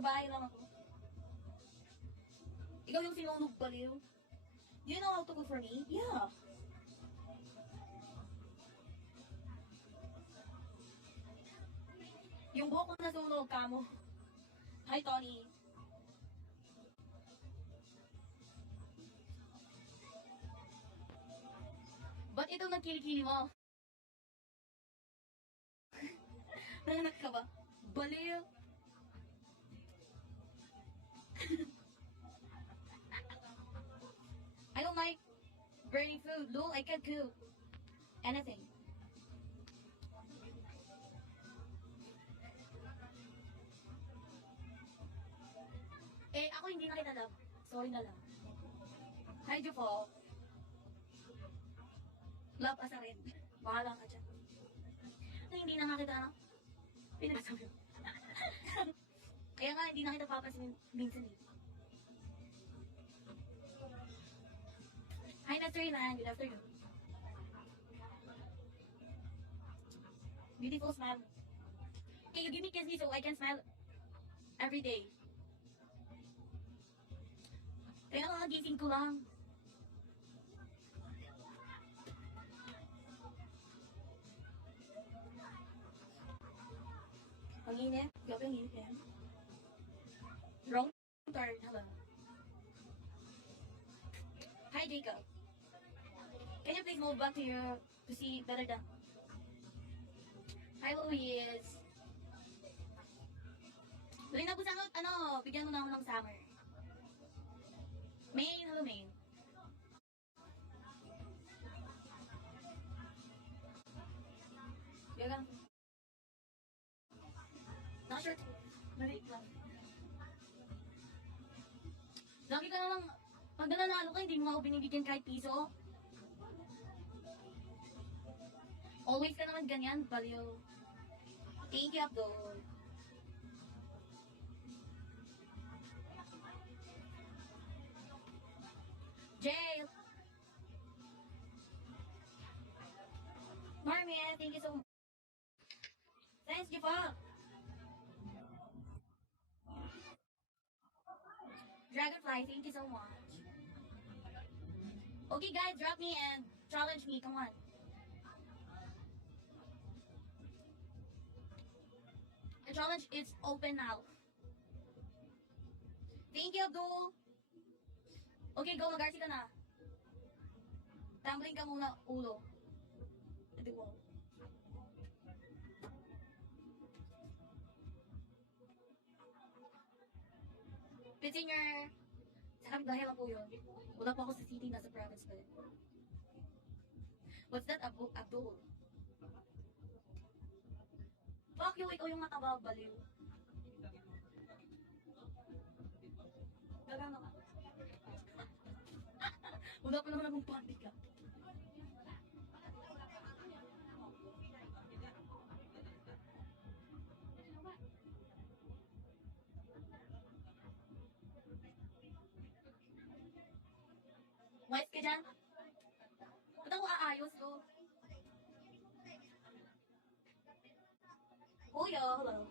Sa bahay lang ako. Ikaw yung sinunog baliw. Do you know how to cook for me? Yeah. Yung buhok ko nasunog ka mo. Hi, Tony. Ba't ito nagkilikili mo? Nanganak ka ba? Baliw. I don't like burning food. Lol, I can't cook anything. Eh, ako hindi na kita love. Sorry na lang. Hi, Jufo. Love asa rin. Bahala ka dyan. Na hindi na nga kita, ano? Pinagsabi mo. Kaya nga, hindi na kita papasin minsan eh. Hi, Mr. Ilan. Good afternoon. Beautiful smile. Can you give me kiss so I can smile every day? Kaya nga, gising ko lang. Ang init. Grabe ang init yan. Wrong turn. Hello. Hi, Jacob. Can you please move back to see better than? Hi, Louise. Dali na po sa ano, bigyan mo na ako ng summer. Main, hello Main. Gagang. Naka-short. Maliit lang. Lagi ka na lang, pag nananalo ka, hindi mo ako binibigyan kahit piso. Always ka naman ganyan, baliw. Thank you, Abdul. Jail. Marmy, thank you so much. Thanks, Jaffa. Dragonfly, thank you so much. Okay, guys, drop me and challenge me. Come on. The challenge is open now. Thank you, Abdul. Okay, go. Mag-RC ka na. Tumbling ka muna, ulo. Ito ko. Pitzinger. Sa kapitbahay lang po yun. Wala po ako sa city, nasa province pa rin. What's that, Abdul? Fuck you, ikaw yung mataba, baliw. Gagano ka. Wala pa naman akong panty ka. Mais ka dyan? Ba't ako aayos ko? Kuya, hello.